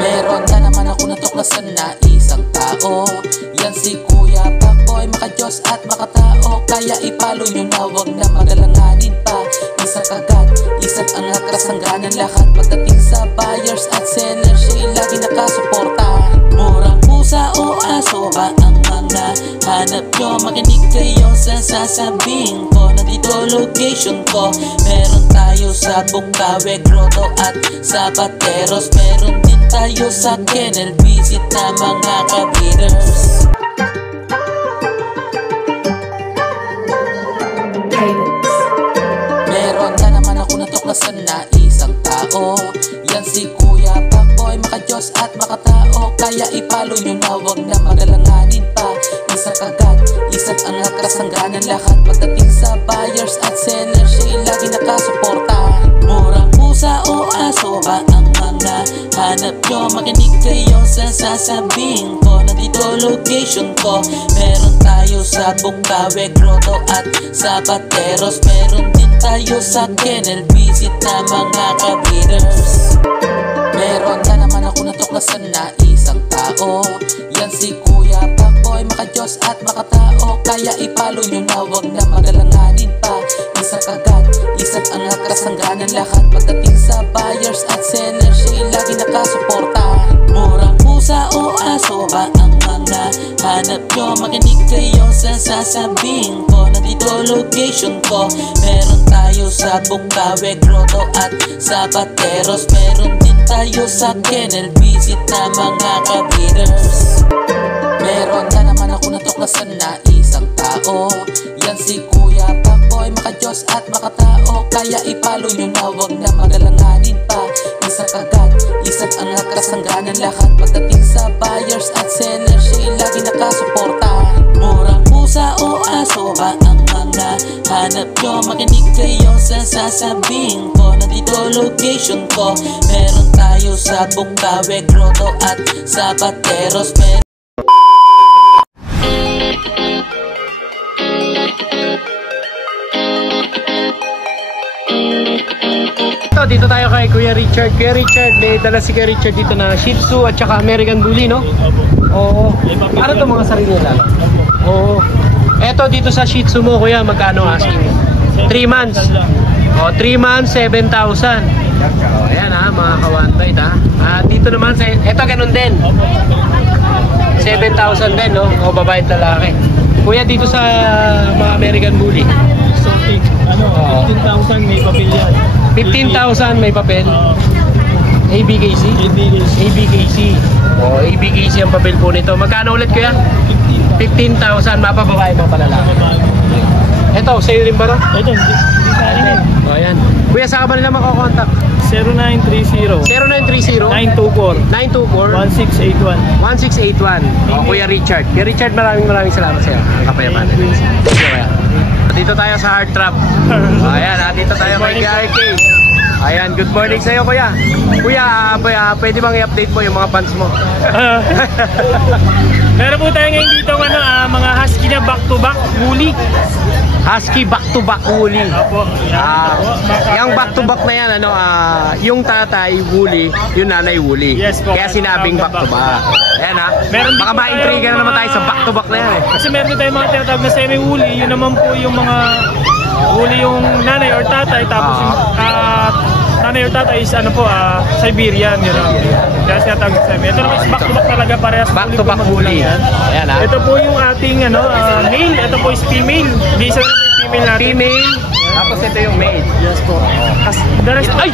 Meron na naman ako natuklasan na isang tao. Yan si Kuya Pakboy, maka-Diyos at makatao. Kaya ipalo nyo na, wag na magalanganin pa. Isa kagad, isa't ang nakrasangganan lahat. Pagdating sa buyers at sellers, siya'y lagi nakasuporta. Murang pusa o aso ba ang mga hanap nyo? Makinig kayo sa sasabihin ko. Nandito location ko. Meron tayo sa Bukawe, Grotto at sa Bateros. Meron din tayo sa Kennel. Visit na mga kabiders. Meron na naman ako natuklasan na isang tao. Yan si Kuya Pakboy, maka-Diyos at makatao. Kaya ipalo nyo na, wag na magalanganin pa. Isa kagad, isa't ang nakrasangganan lahat. Pagdating sa buyers at sellers, siya'y lagi nakasuporta. Murang pusa o aso ba ang mga hanap nyo? Makinig kayo sa sasabihin ko. Nandito location ko. Meron tayo sa Bukawe, Grotto at sa Bateros. Meron din tayo sa Kennel. Visit na mga kabiders. Meron na naman ako natuklasan na isang tao. Yan si Kuya Pakboy, maka-Diyos at makatao. Kaya ipalo nyo na, wag na magalanganin pa. Isa kagad, isa't ang nakrasangganan lahat. Pagdating sa buyers at sellers, siya'y lagi nakasuporta. Murang pusa o aso ba ang mga hanap nyo? Makinig kayo sa sasabihin ko. Nandito location ko. Meron tayo sa Bukawe, Grotto at sa Bateros. Meron din tayo sa Kennel. Visit na mga kabiders. Meron na naman ako natuklasan na isang tao. Yan si Kuya Pakboy, maka-Diyos at makatao. Kaya ipalo nyo na, wag na magalanganin pa. Isa kagad, isa't ang nakrasangganan lahat. Pagdating sa buyers at sellers, siya'y lagi nakasuporta. Murang pusa o aso ba ang mga hanap nyo? Makinig kayo sa sasabihin ko. Nandito location ko. Meron tayo sa Bukawe, Grotto at sa Bateros. Dito tayo kay Kuya Richard. Kuya Richard, may dala si Kuya Richard dito na Shih Tzu at saka American Bully, no? Oo. Ano to, mga sarili nila? Oo. Eto dito sa Shih Tzu mo, Kuya, magkano asking? 3 months. O, 3 months, 7,000. O, ayan ha, mga ka-one-bite ha. At dito naman, eto ganun din. 7,000 din, no? O, babae at lalaki. Kuya, dito sa mga American Bully. So, 15,000 may papel yan. 15,000 may papel. ABKC? ABKC. Oh, ABKC ang papel po nito. Magkano ulit, Kuya? 15,000. Mapababae mo pala lang. Ito, sa'yo rin ba rin? Ito, hindi sa akin eh. O, ayan. Kuya, saan ka ba nila makakontakt? 0930 0930 924 1681 1681. O, Kuya Richard. Kuya Richard, maraming salamat sa'yo. Ang kapayapaan. Kuya. Dito tayo sa Hard Trap. Ayan, dito tayo kay RK. Ayan, good morning sa'yo, Kuya. Kuya, pwede bang i-update mo yung mga fans mo? Meron po tayo ngayon dito mga husky na back-to-back woolly. Husky back-to-back woolly. Opo. Yung back-to-back na yan, yung tatay woolly, yung nanay woolly. Yes po. Kaya sinabing back-to-back. Ayan ha. Baka ma-intriga na naman tayo sa back-to-back na yan eh. Kasi meron din tayo mga tinatawag na semi-woolly. Yun naman po yung mga woolly yung nanay or tatay. Tapos yung nanay or tatay is Siberian. Kaya sinatawag sa semi. Ito naman is back-to-back talaga, parehas back-to-back woolly. Ayan ha. Ito po yung ating male. Ito po is female. Hindi isa na yung female natin. Female. Tapos ito yung male. Yes po. The rest, ay!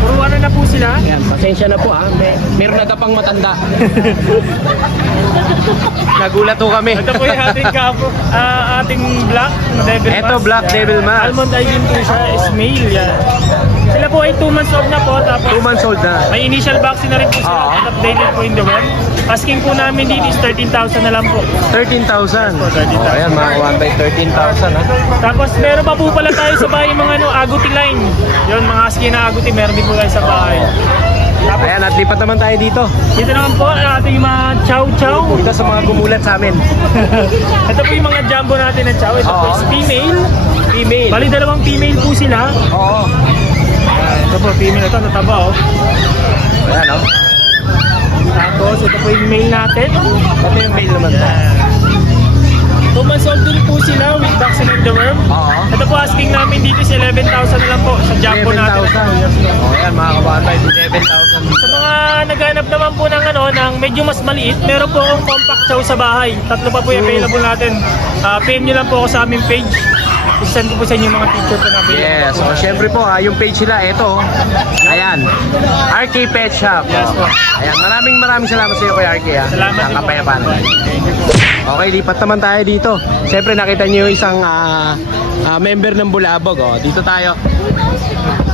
Puro na po sila. Ayan, pasensya na po ha. Meron na pang matanda. Nagulat po kami. Ito po yung ating ating black devil mask. Ito black devil mask. Almond eye din po siya, is male yan. Sila po ay 2 months old na po. Tapos 2 months old na. may initial vaccine na rin po sila. Updated po in the web. Asking po namin dito is 13,000 na lang po. 13,000. 13,000. Ayan, mga 1 by 13,000 ha. Tapos meron pa po pala tayo sa bahay mga Agouti line. Yun, mga husky na Agouti, meron din po tayo sa bahay. Tapos, ayan, at lipat naman tayo dito. Dito naman po ating mga chow chow. Dito sa mga gumulat sa amin. Ito po yung mga jumbo natin na chow. Ito po is female. Female. Bali 2 female po sila. Oo. Ito po, female ito, nataba oh. Ayan, oh. Tapos, ito po yung male natin. Ito yung male naman to. 2 months old din po sila with vaccine and the worm. Oo. Ito po asking namin dito is 11,000 na lang po sa job po natin. 11,000. Oh, ayan mga kabatay, 11,000. Sa mga naghanap naman po ng ano, ng medyo mas maliit, meron po akong compact chow sa bahay. 3 pa po yung available natin. PM nyo lang po ako sa aming page. I-send ko po sa inyo yung mga picture po na available. Yes, so syempre po yung page nila, ito. Ayan. RK Pet Shop. Yes po. Ayan, maraming salamat sa iyo Kuya RK ha. Salamat Ang din po. kapayapaan. Okay, lipat naman tayo dito. Siyempre nakita niyo yung isang member ng Bulabog. Oh. Dito tayo.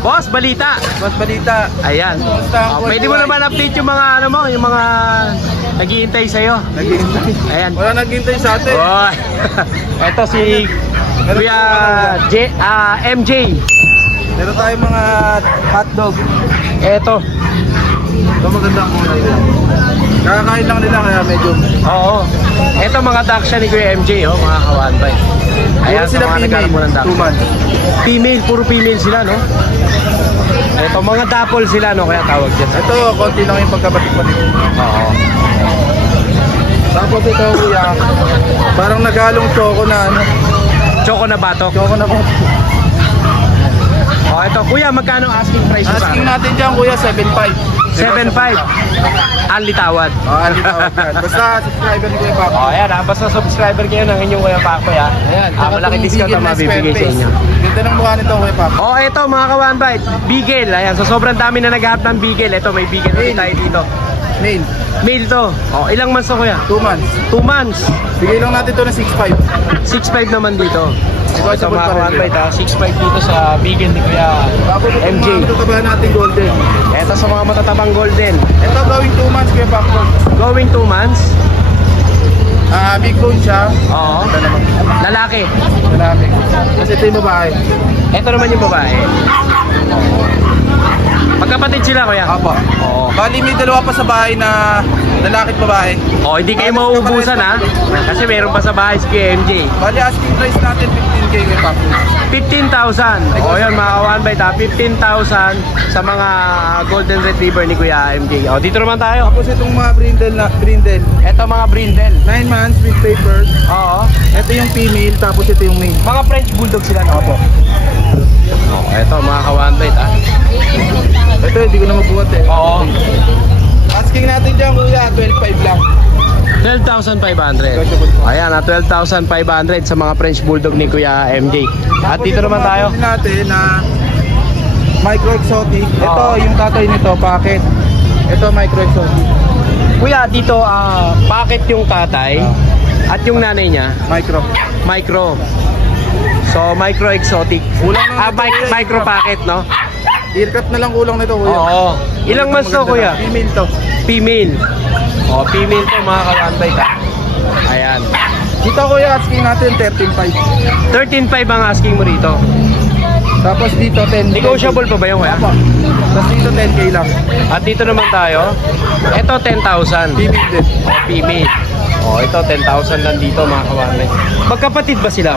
Boss, balita. Mas balita. Ayan. Kumusta ang Pwede mo buhay? naman update yung mga ano mo, yung mga naghihintay sa iyo. Naghihintay. Ayan. Wala naghihintay sa atin. Oh. Ito si Kuya MJ. Meron tayong mga hotdog. Ito. Ito maganda ang kulay. Kakakain lang nila kaya medyo. Oo. Ito mga duck siya ni Kuya MJ, oh, mga kawanbay. Ayan, Puro sila sa mga female. nagkaroon mo ng duck. 2 months. Female, puro female sila, no? Ito, mga dapol sila, no? Kaya tawag dyan. Ito, konti lang yung pagkabatik-batik. Oo. Tapos ito kuya, parang naghalong choco na ano. Choco na batok. Choco na ba? Oh, ito, kuya, magkano asking price mo sa Asking akin? natin dyan kuya, 7.5. 7.5. Anli tawad. Hindi tawag yan. Basta subscriber ni Kuya Paco. Oh, ayan, basta subscriber kayo ng inyong Kuya Paco, ya. Ayan, Malaki discount ang mabibigay sa inyo. Ganda ng mukha nito Kuya Paco. Oh, ito mga kawanbay, Beagle. Ayan, so sobrang dami na naghahanap ng Beagle. Ito, may Beagle ulit tayo dito. Male, Male to. Oh, ilang months to, kuya? 2 months. 2 months. Bigay lang natin ito ng 6.5. 6.5 naman dito. Oh, ito Negotiable mga pa rin. kawanbay, 6.5 dito sa Beagle ni Kuya Tapos ito MJ. mga matatabahan natin golden. Ito sa mga matatabang golden. Ito gawing 2 months Kuya Paco. Going 2 months. Big bone siya. Oo. Ito naman. Lalaki. Marami. Kasi ito yung babae. Ito naman yung babae. Magkapatid sila, kuya? Apo. Oo. Bali may dalawa pa sa bahay na lalaki at babae. Oh, hindi kayo mauubusan ha. Kasi meron pa sa bahay si KMJ. Bali asking price natin 15K Kuya Paco. 15,000. Oh, yan mga kawanbay ta. 15,000 sa mga golden retriever ni Kuya MJ. Oh, dito naman tayo. Tapos itong mga brindle. Ito mga brindle. 9 months with papers. Oo. Ito yung female tapos ito yung male. Mga French bulldog sila no? Opo. Oh, ito mga kawanbay ta. Ito hindi ko na mabuhat eh. Oo. Asking natin dyan kuya, 12.5 lang. 12,500. Ayan, 12,500 sa mga French bulldog ni Kuya MJ. At dito naman tayo. Tapos natin na micro exotic. Ito Oo. yung tatay nito, packet. Ito micro exotic. Kuya, dito packet yung tatay at yung nanay niya, Micro. micro. So, micro exotic. Kulang lang ito, kuya. Micro packet, no? Earcut na lang kulang nito kuya. Oo. Ilang months to, Maganda kuya? na. Female to. Female. Oh, female to mga kalantay ta. Ayan. Dito kuya, asking natin 13.5. 13.5 ang asking mo rito. Tapos dito 10. Negotiable pa ba yung kuya? Apo. Tapos dito 10K lang. At dito naman tayo. Ito 10,000. Female din. Oh, female. Oh, ito 10,000 lang dito mga kawanay. Magkapatid ba sila?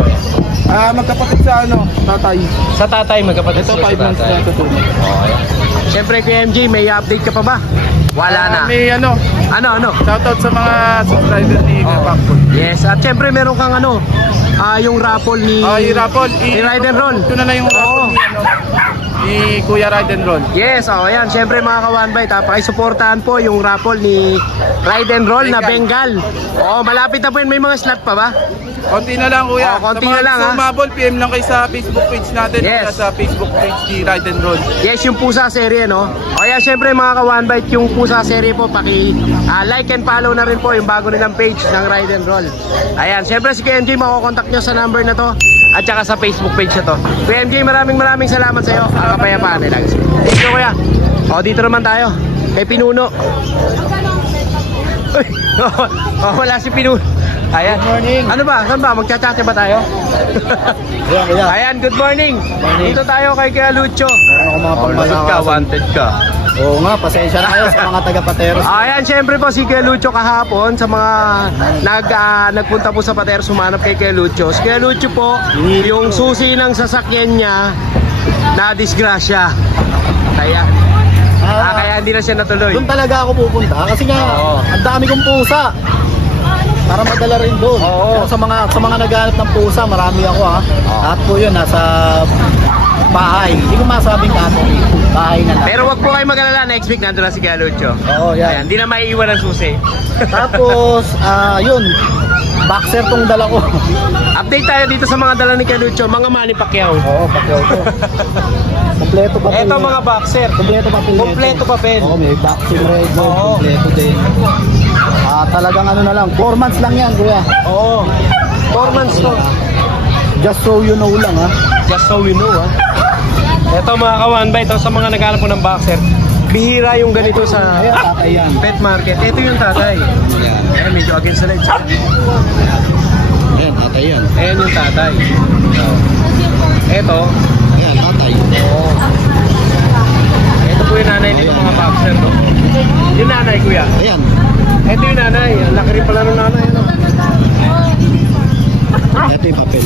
Magkapatid sa ano, tatay. Sa tatay magkapatid Ito sila 5 sa months tatay. na ito 2 months. Oh, ayan. Siyempre Kuya MJ, may update ka pa ba? Wala na. May ano, Ano? shoutout sa mga subscriber ni Kuya Paco. Yes, at siyempre meron kang ano, yung raffle ni Yung raffle. ni Ride and Roll. Ito na lang yung raffle Oo. ni, ano, ni Kuya Ride and Roll. Yes, ayan, siyempre mga kawanbay, pakisuportahan po yung raffle ni Ride and Roll na Bengal. Malapit na po yun, may mga slot pa ba? Konti na lang kuya. Konti Sa mga na lang, gusto ha? umabol, PM lang kayo sa Facebook page natin. Yes. Kaya sa Facebook page ni Ride and Roll. Yes, yung pusa serie, no? Kaya syempre mga ka-one-bite, yung pusa serie po, like and follow na rin po yung bago nilang page ng Ride and Roll. Ayan, syempre si KMJ, makokontakt nyo sa number na to at saka sa Facebook page na to. KMJ, maraming salamat sa iyo. Ang kapayapaan nila. Thank you, kuya. Dito naman tayo. Kay Pinuno. Uy, wala si Pinuno. Ayan. Good morning. Ano ba? Saan ba? Magchat-chat ba tayo? Ayan, good morning. Dito tayo kay Kuya Lucho. Wanted ka, wanted ka. Oo nga, pasensya na kayo sa mga taga-Pateros. Ayan, syempre po si Kuya Lucho kahapon sa mga nagpunta po sa Pateros, sumanap kay Kuya Lucho. Si Kuya Lucho po, yung susi ng sasakyan niya na disgrasya. Ayan. Kaya hindi na siya natuloy. Doon talaga ako pupunta kasi nga Oo. ang dami kong pusa. Para madala rin doon. Oo. Pero sa mga naghahanap ng pusa, marami ako ha. Lahat po 'yun nasa bahay. Hindi ko masabing ato. Bahay na lang. Pero wag po kayo mag-alala, next week nandun na si Kuya Lucho. Oo, Ayan, yan. hindi na maiiwan ang susi. Tapos yun. Boxer tong dala ko. Update tayo dito sa mga dala ni Kuya Lucho, mga Manny Pacquiao. Oo, Pacquiao to. Kompleto pa Eto mga boxer. Kompleto papel. Kompleto papel. Oo, may vaccine record, Oo. kompleto din. Talagang ano na lang, 4 months lang yan, kuya. Oo. 4 months to. Just so you know lang, ha. Just so we know, ha. Eto mga kawan ba, ito sa mga naghanap po ng boxer. Bihira yung ganito sa Ayan, tatay yan. pet market. Ito yung tatay. Ayan. Ayan, medyo against the lights. Ayan, tatay yan. Ayan yung tatay. Ito. Ayan, tatay. Oo. Ito po yung nanay nito mga boxer, no? Yung nanay, kuya. Ayan. Ito yung nanay. Ang laki rin pala ng nanay, no? Ito yung papel.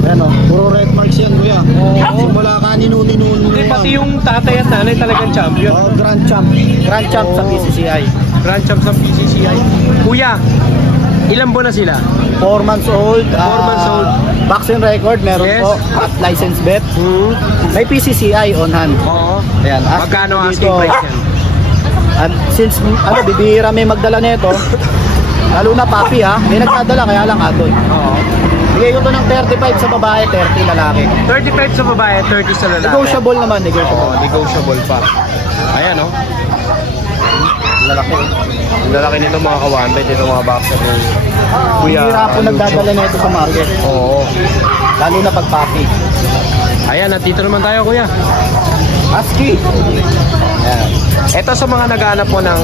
Ayan o, puro red marks yan, kuya. Simula kanino-ninuno Hindi, yan. pati yung tatay at nanay talagang champion. Grand champ. Grand champ sa PCCI. Grand champ sa PCCI. Kuya, ilan buwan na sila? 4 months old. 4 months old. Vaccine record, meron Yes. po. At license bet. May PCCI on hand. Oo. Ayan. Magkano ang dito, asking price yan? At since bibihira may magdala nito, lalo na papi ha, may nagdadala kaya lang adoy. Oo. Bigay ko to ng 35 sa babae, 30 lalaki. 35 sa babae, 30 sa lalaki. Negotiable naman, Oo, negotiable. negotiable pa. Ayan, no? Lalaki. Ang lalaki nito mga kawanbet, ito mga boxer ni Kuya Bihira po Lucho. nagdadala nito sa market. Oo. Lalo na pag papi. Ayan, at dito naman tayo, kuya. Husky. Ayan. Ito sa mga naghahanap po ng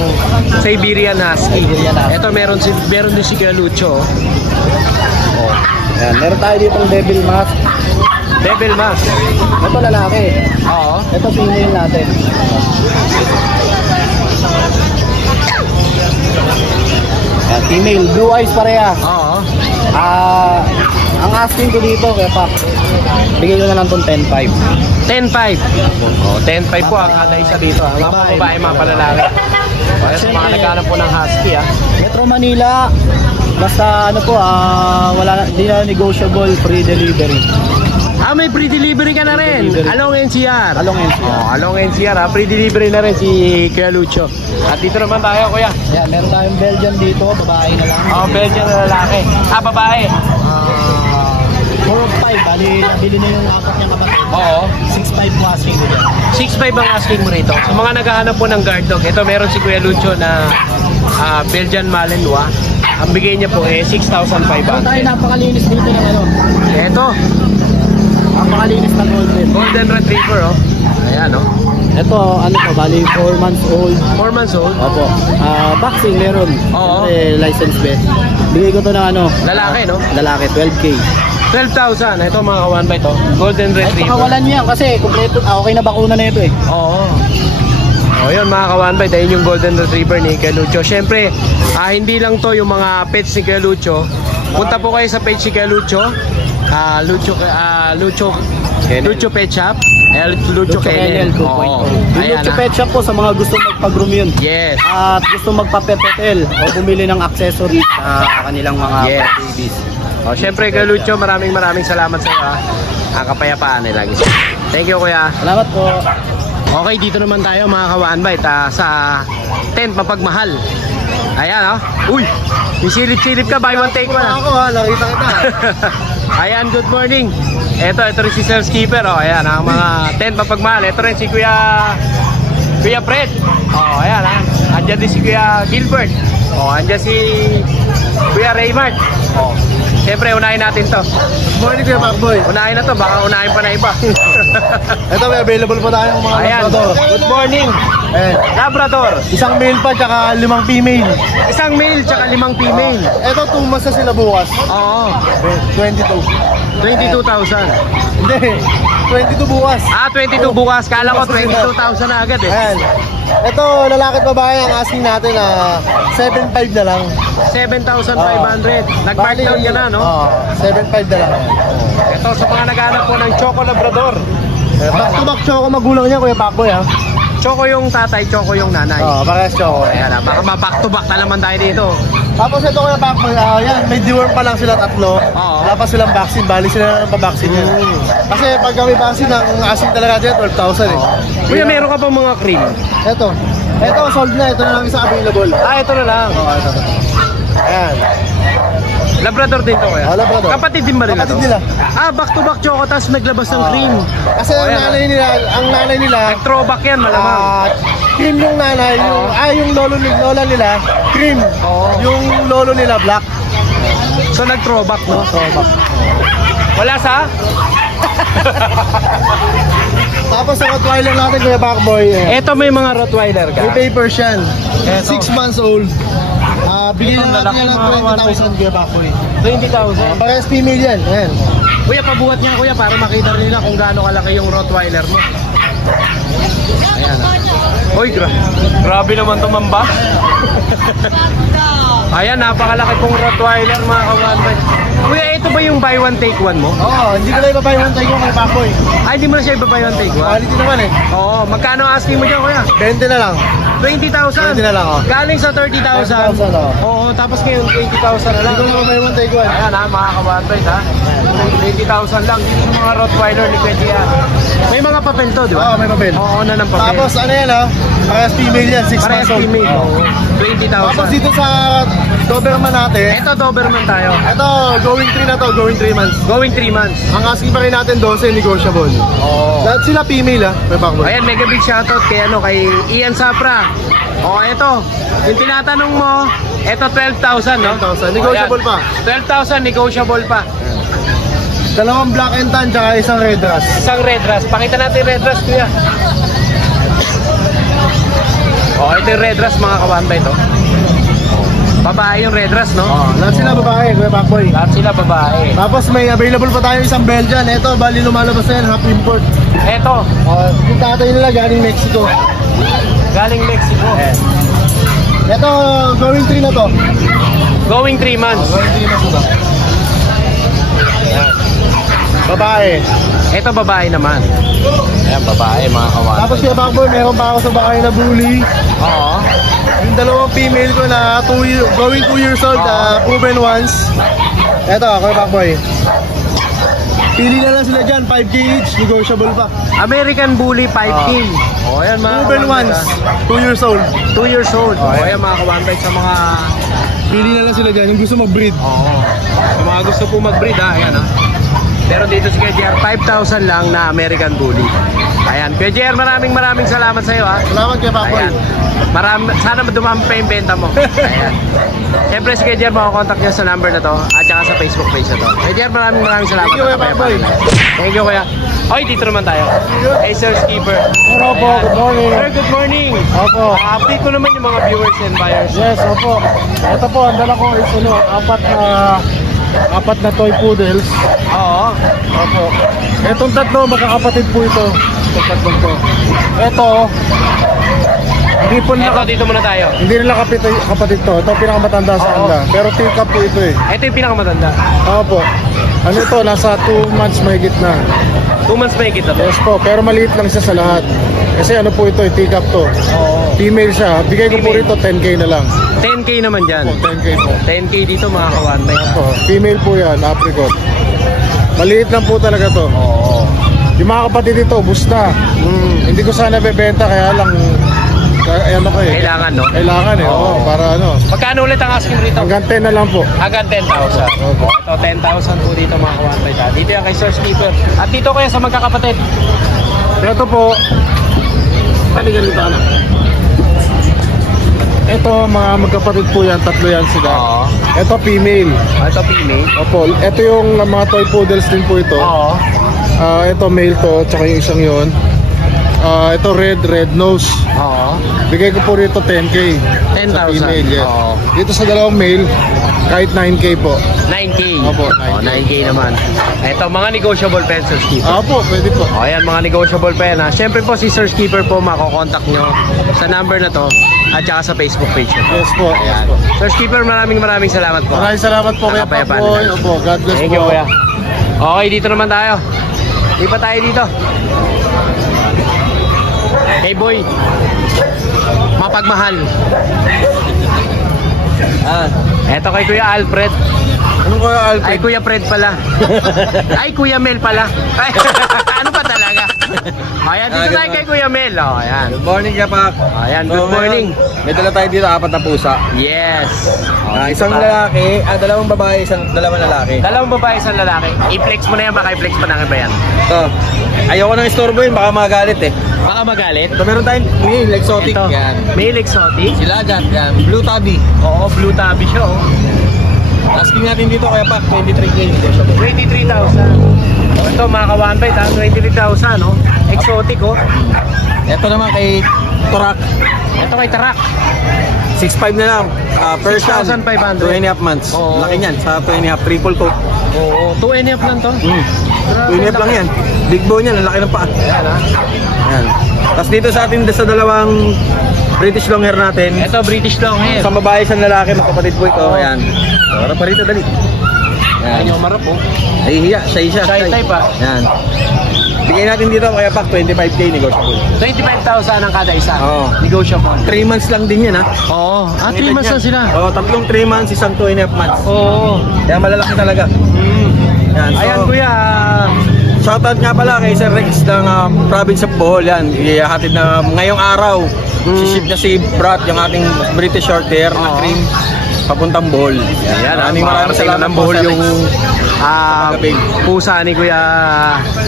Siberian Husky. Siberian Husky. Ito meron din si Kuya Lucho. Oh. Ayan. Meron tayo ditong devil mask. Devil Mask. Ito lalaki. Oo. Ito female natin. Ayan, female, blue eyes parehas. Oo. Ang asking ko dito, kaya pa, bigay ko na lang itong 10.5. 10.5. Oh, 10.5 po ang kada isa dito. Mga babae, mga palalaki. Para sa mga naghahanap po ng Husky, ha. Metro Manila, basta ano po, wala, di na negotiable, free delivery. May free delivery ka na rin. Delivery. Along NCR. Along NCR. Oh, along NCR, ha. Free delivery na rin si Kuya Lucho. At dito naman tayo, kuya. Yan, meron tayong Belgian dito, babae na lang. Oh, Belgian na lalaki. Babae. 4.5, bali, nabili na yung apat niyang kapatid. Oo. 6.5 po asking ko dyan. 6.5 ang asking mo rito. Sa mga naghahanap po ng guard dog, ito meron si Kuya Lucho na Belgian Malinois. Ang bigay niya po Meron tayo 6,500. napakalinis dito ng ano. Ito, Napakalinis na golden. Golden Retriever, oh. Ayan, oh. Ito, ano to, bali 4 months old. 4 months old. Opo. Vaccine meron. Oo. License bet. Bigay ko to ng ano, Lalaki, no? lalaki, 12K. 12,000. Ito mga kawan ba ito? Golden Ay, Retriever. pakawalan niya kasi kompleto, okay na bakuna na ito eh. Oo. O yun mga kawanbay, dahil yung Golden Retriever ni Kuya Lucho. Siyempre, hindi lang to yung mga pets ni Kuya Lucho. Punta po kayo sa page ni Kuya Lucho. Lucho Pet Shop. Lucho Kennel. 2.0. Oo. Yung Ayan, Lucho Pet Shop po sa mga gusto magpa-groom yun. Yes. At gusto magpa-pet hotel o bumili ng accessories sa kanilang mga Yes. babies. O syempre Kuya Lucho, maraming salamat sa iyo. Ang kapayapaan nila. Thank you, Kuya. Salamat po. Okay, dito naman tayo mga kawanbay sa tent Mapagmahal. Ayan, oh. Uy, may silip-silip ka, buy one take one. Ako ha, nakita kita. Ayan, good morning. Ito rin si Sales Keeper, oh. Ayan, ang mga tent Mapagmahal. Ito rin si Kuya Fred. Oh, ayan, ha. Andyan din si Kuya Gilbert. Oh, andyan si Kuya Raymart. Oh. Siyempre, unahin natin to. Good morning, Kuya Pacboy. Unahin na to, baka unahin pa na iba. Ito, may available po tayong mga Ayan, labrador. good morning. Labrador. Isang male pa, tsaka 5 female. Isang male tsaka 5 female. Ito, 2 months na sila bukas. Oo. 22. 22,000. Hindi, 22 bukas. 22 bukas. Kala ko 22,000 na agad eh. Ayan. Ito, lalaki at babae ang asking natin na 7.5 na lang. 7,500. Nag-mark down ka na, no? Oo, 7.5 na lang. Ito sa mga naghanap po ng Choco Labrador. Back to back choco magulang niya, Kuya Pakboy, ha? Choco yung tatay, Choco yung nanay. Oo, parehas choco. Ayan na, baka ma-back to back na naman tayo dito. Tapos ito, Kuya Pakboy, yan, may deworm pa lang sila tatlo. Oo. Wala pa silang vaccine, bali sila na ng pa-vaccine yan. Kasi pag kami vaccine, ang asking talaga natin 12,000 eh. Kuya, meron ka pa mga cream? Ito, sold na. Ito na lang isa available. Ito na lang. Oo, ito. Ayan. Labrador din to, kuya? Labrador. Kapatid din ba nila to? Kapatid nila. Back to back Choco, tapos naglabas ng cream. Kasi ang nanay nila, Nag-throwback yan, malamang. cream yung nanay, yung lola nila, cream. Oo. Yung lolo nila, black. So nag-throwback, no? Throwback. Wala sa? Tapos sa Rottweiler natin, Kuya Pakboy, Ito may mga Rottweiler ka. may papers yan. Eto. 6 months old. Bigyan na natin lalaki, yan ng mga 20,000, Kuya Pakboy. 20,000. Parehas female yan. Ayan. Kuya, pabuhat niya, kuya, para makita nila kung gaano kalaki yung Rottweiler mo. Ayan. Uy, grabe naman to, mamba. Ayan, napakalaki pong Rottweiler, mga kawanbay. Kuya, ito ba yung buy one take one mo? Oo, hindi ko na ibabay one take yung Kuya Pakboy. Hindi mo na siya iba-buy one take one? Quality naman eh. Oo, magkano asking mo dyan, kuya? 20 na lang. 20,000. 20 na lang, oh. Galing sa 30,000. 30,000, oh. Oo, tapos ngayon 20,000 na lang. Hindi ko na ibabay one take one. Ayan ha, mga kawanbay ha. 20,000 lang. Dito yung mga Rottweiler ni Kuya Gian. May mga papel to, di ba? Oo, may papel. Oo, na ng papel. Tapos ano yan, parehas female yan, 6 Parehas months old. female. Oo. 20,000. Tapos dito sa Doberman natin, Ito, Doberman tayo. ito, going 3 na to, going 3 months. Going 3 months. Ang asking pa rin natin 12, negotiable. Oo. Lahat sila female, May Pakboy. Ayan, mega big shoutout kay, kay Ian Sapra. O, ito. Yung tinatanong mo, ito 12,000, no? 12,000. Negotiable Ayan. pa. 12,000, negotiable pa. Dalawang black and tan, tsaka isang red ras. Isang red ras. Pakita natin red ras, kuya. O, ito yung red ras, mga kawanbay to. Babae yung red ras, no? Lahat sila babae, Kuya Pakboy. Lahat sila babae. Tapos may available pa tayo isang Belgian. Ito, bali lumalabas na yan, half import. Ito, Yung tatay nila galing Mexico. galing Mexico. Ito, going 3 na to. Going 3 months. Going 3 na to. Babae. Ito babae naman. Ayan, babae, mga kawan. Tapos Kuya Pakboy, meron pa ako sa bahay na bully. Oo. Yung dalawang female ko na going 2 years old, proven ones. Ito, Kuya Pakboy. Pili na lang sila dyan, 5K each, negotiable pa. American Bully 5K. O, ayan mga Proven kawan. ones, 2 years old. 2 years old. O, ayan mga kawanbay sa mga... Pili na lang sila dyan, yung gusto mag-breed. Oo. Sa mga gusto po mag-breed, ha. Ayan, ha. Pero dito si Kuya JR, 5,000 lang na American Bully. Ayan. Kuya JR, maraming salamat sa iyo, ha. Salamat Kuya Pakboy. Ayan. Sana dumami pa yung benta mo. Ayan. Siyempre si Kuya JR, makakontakt niya sa number na to at saka sa Facebook page na to. Kuya JR, maraming salamat. Thank you, Kuya Pakboy. Thank you, Kuya. Oy, dito naman tayo. Hey, Sir Skipper. Opo, Ayan. good morning. Sir, good morning. Opo. Update ko naman yung mga viewers and buyers. Yes, opo. Ito po, ang dala ko is apat na toy poodles. Oo. Opo. Etong tatlo, magkakapatid po ito. Itong tatlong to. Ito, hindi po nila, Dito muna tayo. hindi nila kapatid to. Ito pinakamatanda sa Oo. kanila. Pero teacup po ito eh. Ito yung pinakamatanda. Opo. Ano ito, nasa 2 months mahigit na. 2 months may kita to. Yes po, pero maliit lang siya sa lahat. Kasi ano po ito, teacup to. Oo. Female siya. Bigay ko po Female. rito 10K na lang. 10K naman dyan. 10K po. 10K dito mga kawanbay. Opo. Female po yan, apricot. Maliit lang po talaga to. Oo. Yung mga kapatid dito, busta. Hindi ko sana bebenta, kaya lang ano ko eh. Kailangan, no? Kailangan eh, Oo. para ano. Magkano ulit ang asking rito? Hanggang 10 na lang po. Hanggang 10,000. Opo. Ito, 10,000 po dito mga kawanbay. Dito yan kay Sir Skipper. At dito kaya sa magkakapatid. Ito po, Paligan dito, ano? ito mga magkapatid po yan, tatlo yan sila. Oo. Ito female. Ito female. Opo, ito yung mga toy poodles din po ito. Oo. Ito male to, tsaka yung isang yon. Ito red nose. Oo. Bigay ko po rito 10K. 10,000. Sa female, yes. Oo. Dito sa dalawang male, kahit 9K po. 9K. Opo, 9K. Oh, 9K naman. Ito, mga negotiable pa yan, Sir Skipper. Opo, pwede po. O, ayan, mga negotiable pa yan, ha. Siyempre po, si Sir Skipper po, makokontakt nyo sa number na to at saka sa Facebook page nyo. Yes po. Ayan. Sir Skipper, maraming salamat po. Maraming salamat po kaya Nakapayapaan Pakboy. na. Opo, God bless Thank po. you, kuya. Okay, dito naman tayo. Di pa tayo dito. Hey boy, mapagmahal. Eto kay Kuya Alfred. Anong Kuya Alfred? Ay, Kuya Fred pala. Ay, Kuya Mel pala. Ay, ano pa talaga? Ayan, dito tayo kay Kuya Mel. O, ayan. Good morning, Kapak. Ayan, good morning. May dala tayo dito, 4 na pusa. Yes. Isang lalaki, dalawang babae, dalawang lalaki. Dalawang babae, isang lalaki. I-flex mo na yan, baka i-flex pa na ba yan? Ito, ayoko nang istorbohin, baka magalit eh. Baka magalit. Ito, meron tayong male exotic. Ito, Yan. male exotic. Silagan, yan. Blue tabby. Oo, blue tabby siya, oh. Asking natin dito kaya Pak, 23K. 23,000. Oh, ito, mga ka-one bite, ha? 23,000, no? Exotic, oh. Ito naman kay Torak. Ito kay Tarak. 6'5 na lang. First 6,500. 2.5 months. Oo. Laki niyan, sa 2.5 triple coat. Oo, 2.5 lang to. 2.5 lang yan. Big bone yan, ang laki ng paa. Ayan, ha? Yan. Tapos dito sa atin sa dalawang British long hair natin. Ito, British long hair. Isang babae, isang lalaki, magkapatid po ito. Ayan. Harap pa rito, dali. Ayan Yan. yung marap, oh. Nahihiya, shy siya. Shy type, ah. Yan. Bigay natin dito kaya Pak, 25K negotiable. 25,000 ang kada isa. Oo. Negotiable. 3 months lang din yan ha. Oo. Ah, Ang 3 edad months niya. na sila. Oo, tatlong 3 months, isang 2.5 months. Oo. Kaya malalaki talaga. Yan. So, Ayan, kuya. Shoutout nga pala kay Sir Rex ng province of Bohol. Yan, ihahatid na ngayong araw. Sisip na si Brat, yung ating British short hair na Oo. cream, papuntang Bohol. Ayan, Maraming salamat ng po, Bohol Sir yung Rex. Kapagabing. pusa ni Kuya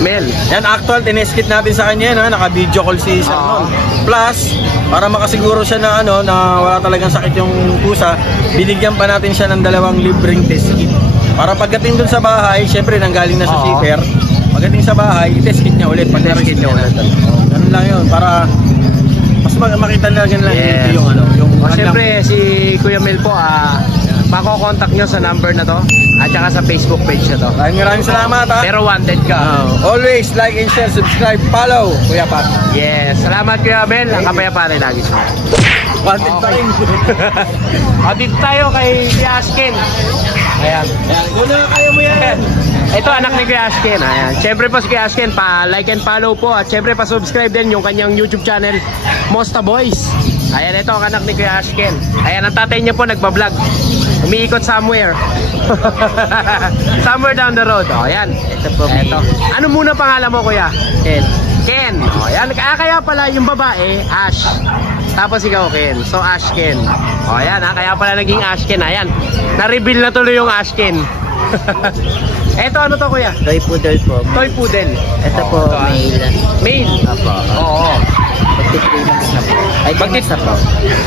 Mel. Yan, actual, tineskit natin sa kanya yan, ha? Naka-video call si Sir Oo. Mon. Plus, para makasiguro siya na, na wala talagang sakit yung pusa, binigyan pa natin siya ng 2 libreng test kit. Para pagdating dun sa bahay, syempre nanggaling na sa Oo. shipper, pagdating sa bahay, i-test kit niya ulit. Pa-test kit niya ulit. Ganun lang yun, para mas makita na ganun lang Yes. yung O, siyempre, si Kuya Mel po, makokontakt nyo sa number na to at saka sa Facebook page na to. Maraming salamat ha. Pero wanted ka. Always like and share, subscribe, follow. Kuya Pat. Yes. Salamat Kuya Mel. Ang kapayapaan ay lagi sa Wanted pa rin. dito tayo kay Kuya Asken. Ayan. Kung kaya mo yan. Ito anak ni Kuya Asken. Ayan. Siyempre po si Kuya Asken, pa-like and follow po. At siyempre pa-subscribe din yung kanyang YouTube channel, Mosta Boys. Ayan, ito ang anak ni Kuya Asken. Ayan, ang tatay niya po nagbablog. Umiikot somewhere. Somewhere down the road. O, ayan. Ito po. Ito. Ano muna pangalan mo, Kuya? Ken. Ken. O, ayan. Kaya pala yung babae, Ash. Tapos ikaw, Ken. So, Ashken. O, ayan ha. Kaya pala naging Ashken. Ayan. Na-reveal na tuloy yung Ashken. Eto, ano to, Kuya? Toy poodle po. Toy poodle. Ito po, ito, male. Male. Apo. Oo. Magti 3 months na po. Ay, 3 months na po.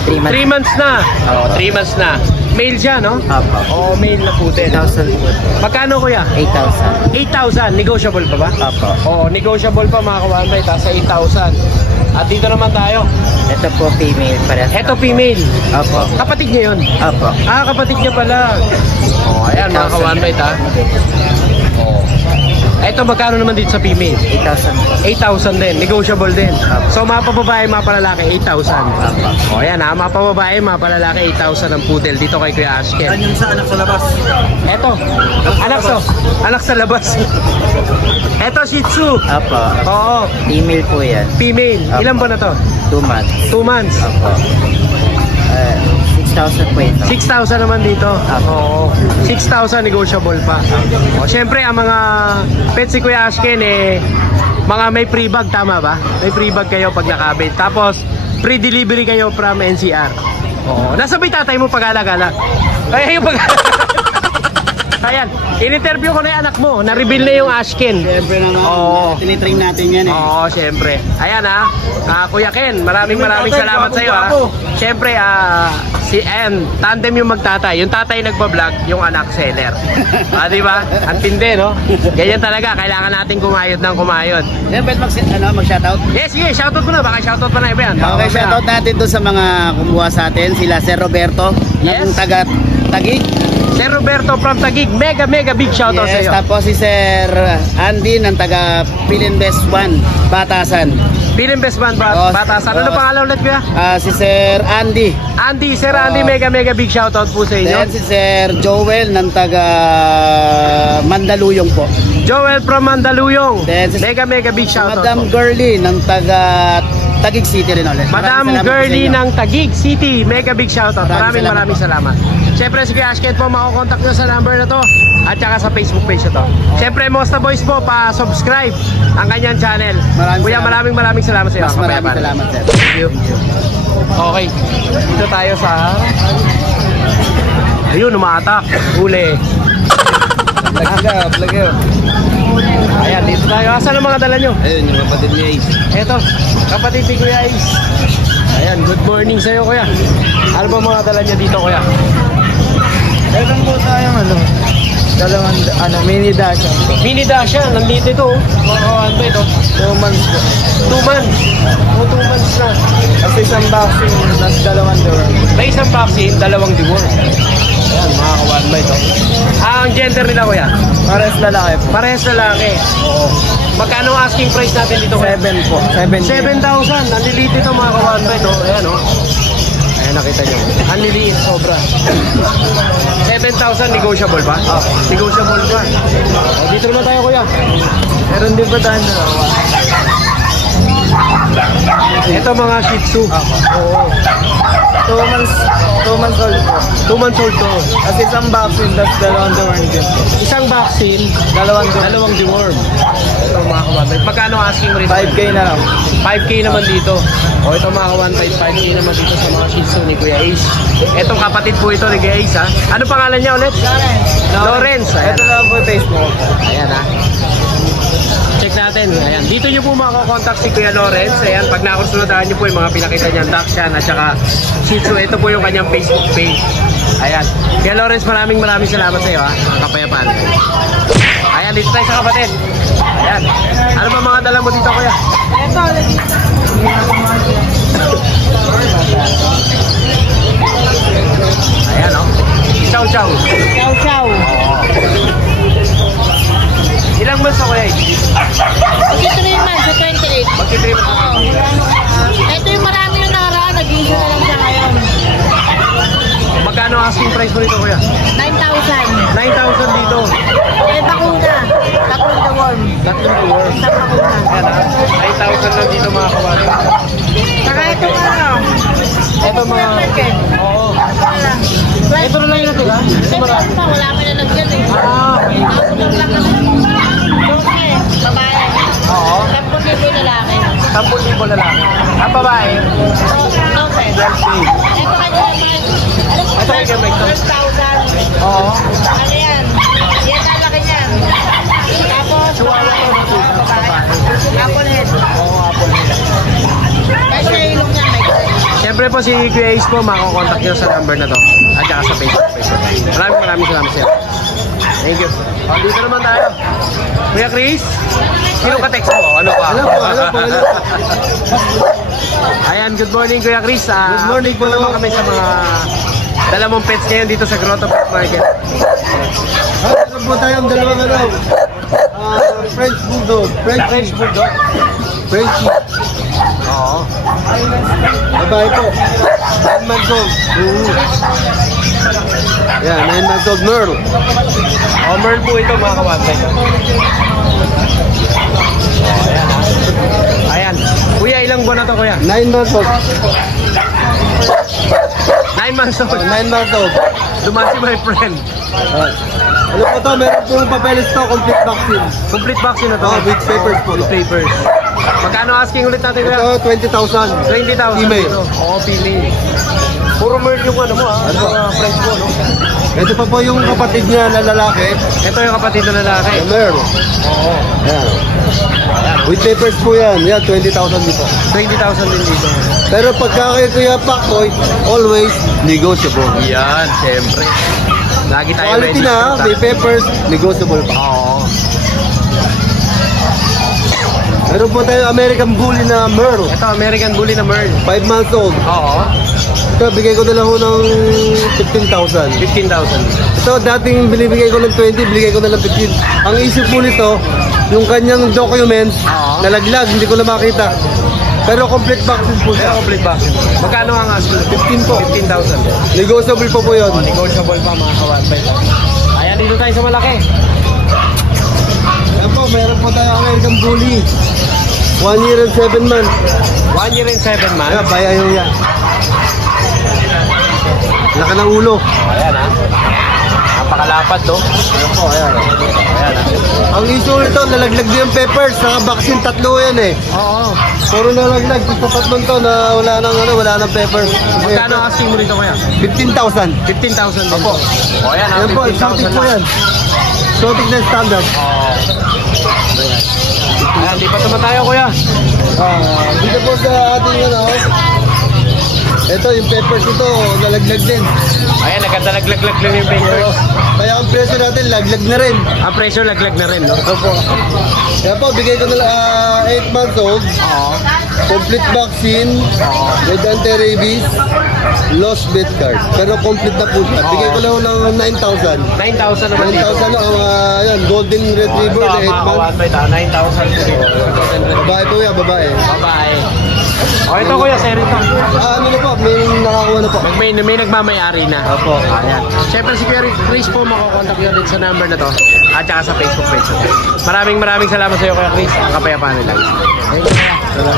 3 months. 3 months na. Oo, 3 months na. Male siya, no? Apo. Oo, male na poodle. 8,000 po. Magkano, Kuya? 8,000. 8,000. Negotiable pa ba? Apo. Oo, negotiable pa mga kawanbay. Sa 8,000. At dito naman tayo. Ito po, female. Parehas. Eto, female. Apo. Kapatid niya yun. Apo. Ah, kapatid niya pala. Oh, ayan mga 8,000. ka-one-bite ha. Oh. Eto, magkano naman dito sa female? 8,000 po. 8,000 din, negotiable din. So, mga pababae, mga palalaki, 8,000. O, ayan ha, mga pababae, mga palalaki, 8,000 ang poodle dito kay Kuya Ashken. Yan yung sa anak sa labas. Eto, anak sa labas. Eto, Shih Tzu. Apo. Oo, Female po yan. female. Ilan ba na to? 2 months. 2 months. Apo. 6,000 po ito. 6,000 naman dito. Oo. 6,000 negotiable pa. O, syempre, ang mga pets si Kuya Ashken, mga may free bag, tama ba? May free bag kayo pag nakabit. Tapos, free delivery kayo from NCR. Oo. Nasabay tatay mo pag-alagala. Ay, yung Ayan, in-interview ko na yung anak mo. Na-reveal na yung Ashken. Siyempre na nga. Oo. Tinitrain natin yan eh. Oo, syempre. Ayan ha. Kuya Ken, maraming salamat sa iyo ha. Syempre, tandem yung magtatay. Yung tatay nagpa-vlog, yung anak seller. Di ba? Ang tindi, no? Ganyan talaga. Kailangan natin kumayod ng kumayod. Yan, pwede mag-shoutout? Yes, sige. Shoutout mo na. Baka shoutout pa na iba yan. Okay, shoutout natin to sa mga kumuha sa atin. Sila Sir Roberto, Yes. ng taga Taguig. Sir Roberto from Taguig. Mega big shoutout sa Yes, iyo. tapos si Sir Andy ng taga Pilinbest 1, Batasan. Pilinbest Band Oh, Batasan. Ano oh. pangalan ulit kuya? Si Sir Andy. Andy. Sir Andy, Oh. mega big shoutout po sa inyo. Then si Sir Joel ng taga Mandaluyong po. Joel from Mandaluyong. Then si Mega big shoutout Madam po. Girly ng taga Taguig City rin ulit. Madam Maraming salamat po sa Girly inyo. ng Taguig City. Mega big shoutout. Maraming Salamat. Siyempre si Kuya Ashken po, makokontakt nyo sa number na to at saka sa Facebook page na to. Siyempre Mosta Boys po, pa-subscribe ang kanyang channel. Kuya, maraming salamat sa iyo. Mas maraming salamat, sir. Thank you. Okay, dito tayo sa... Ayun, umaatak. Huli. Ayan, dito tayo. Asan ang mga dala nyo? Ayun, yung kapatid niya Ace. Eto, kapatid ni Kuya Ace. Ayan, good morning sa iyo, Kuya. Ano ba mga dala niya dito, Kuya? Meron po tayong dalawang mini dash. Mini Dasha, nandito ito. Ano ba ito? 2 months po. 2 months. O 2 months na. At isang vaccine, nas dalawang door. May isang vaccine, 2 divorce. Ayan, mga kawan ba ito? Ang gender nila, Kuya? Pares lalaki po. Parehas lalaki. Oo. Magkano ang asking price natin dito, Kuya? 7 po. 7,000. Ang liliit ito, mga kawan ba ito? Ayan, o. Ayan, nakita nyo. Ang liliit, sobra. 7,000, negotiable ba? Negotiable ba? O, dito naman tayo, Kuya. Meron din po tayong dalawa. Ito mga Shih Tzu. Oo. 2 months old po. 2 months old to. At isang vaccine, tas dalawang door din po. Isang vaccine, Dalawang door. dalawang deworm. Ito mga kawan. Magkano asking rate? 5K na lang. 5K naman dito. O ito mga kawan, 5K naman dito sa mga Shih Tzu ni Kuya Ace. Itong kapatid po ito ni Kuya Ace, ha? Ano pangalan niya ulit? Lawrence. Ayan. Ito lang po yung Facebook. Ayan, ha? Check natin. Ayan. Dito nyo po makakontakt si Kuya Lawrence. Ayan, pag nakusunodaan nyo po yung mga pinakita niyan, Dachshund at saka Shih Tzu. Ito po yung kanyang Facebook page. Ayan. Kuya Lawrence, maraming salamat sa iyo, ha? Ang kapayapaan. Ayan, dito tayo sa kapatid. Ayan. Ano ba mga dala mo dito, Kuya? Ayan, o. Chow. Chow. Ilang months ako, Kuya? Mag-3 months sa 28. Mag-3 months ako. Ito yung marami yung nakaraan. Nag-issue na lang siya ngayon. Magkano asking price mo dito, Kuya? 9,000. 9,000 dito. Eh, bakuna. Tatlong the worm. Tatlong viewers. Sa bakuna. Ayan, ha? 9,000 lang dito, mga kawan. Saka ito Ito mga... Oo. Ito na lang yung natin, ha? Ito marami. pa, wala pa na nagyan eh. Tapos lang naman. Doke, babae. Oo. 10,000 lalaki. 10,000 lalaki. Ang babae, Okay. 12K. Ito kanya naman. Ito kay Mike to. 12,000. Oo. Ano yan? Yan lalaki niyan. Tapos, Chihuahua to, babae. Apple head. Oo, Apple. Kasi yung ilong niya, may gray. Siyempre po si Kuya Ace po, makakontakt nyo sa number na to. At saka sa Facebook. Maraming salamat sa iyo. Thank you. O, dito naman tayo. Kuya Chris, sino ka-text mo? Ano pa? Ano po? Ayan, good morning Kuya Chris. Good morning po. naman kami sa mga dala mong pets ngayon dito sa Grotto Pet Market. Meron po tayong dalawang French Bulldog. French Bulldog. Frenchie. Oo. Babae po. 9 months old. Yan, 9 months old Merle. O, Merl po ito mga kawantay. Ayan, ha? Ayan. Kuya, ilang buwan na to, Kuya? 9 months old. 9 months old. 9 months old. Dumasi my friend. Ano po to? Meron po yung papeles to. Complete vaccine. Complete vaccine na to. Oh, with papers po. With papers. Magkano asking ulit natin, Kuya? Ito, 20,000. 20,000. Female. Oo, female. Puro merge yung ano mo ha. Ano mga friends mo, no? Ito pa po yung kapatid niya na lalaki. Ito yung kapatid na lalaki. Mer. Oo. Ayan. With papers po yan. Yan, 20,000 dito. 20,000 din dito. Pero pagka kay Kuya Pacboy, always negotiable. Yan, siyempre. Lagi tayo Quality na, may papers, negotiable pa. Oo. Meron po tayo American Bully na Merle. Ito, American Bully na Merle. 5 months old. Oo. Ito, bigay ko na lang ho ng 15,000. 15,000. Ito, dating binibigay ko ng 20, binigay ko na lang 15. Ang isip po nito, yung kanyang documents, Oo. nalaglag, hindi ko na makita. Pero complete vaccine po siya. Pero complete vaccine. Magkano ang aso? 15 po. 15,000. Negotiable po po yun. Negotiable pa mga kawan. Ayan, dito tayo sa malaki. Ayan po, meron po tayo American Bully. 1 year and 7 months. 1 year and 7 Ayan, months. bayayo yan. Laka ng ulo. Ayan ha. Napakalapad to. Ayan po, ayan. Ayan ha. Ang issue nito, nalaglag din yung papers. Naka-vaccine, 3 yan eh. Oo. Puro nalaglag. Ito tatlong to na wala nang papers. Magkano asking mo rito kaya? 15,000. 15,000 din. Opo. O ayan ha. Ayan po, exotic 15,000 po yan. Exotic na standard. Oo. Ayan, di pa naman tayo kuya. Dito po sa ating ano, ito yung papers ito, nalaglag din. Ayan, nagkadalaglag lang yung papers. Kaya ang presyo natin, laglag na rin. Ang presyo laglag na rin, no? Opo. Kaya po, bigay ko na 8 months old. Oo. Complete vaccine with anti-rabies, lost bed card. Pero complete na po siya. Bigay ko lang ng 9,000. 9,000 naman dito. 9,000 ang yan, golden retriever na 8 months. 9,000 dito. Babae po yan, babae. Babae. O ito kuya, seri to. Ano na po, may nakakuha na po. May nagmamayari na. Opo. Ayan. Siyempre si Kuya Chris po, makukontak nyo din sa number na to. At saka sa Facebook page. Maraming salamat sa iyo Kuya Chris. Ang kapayapaan nila.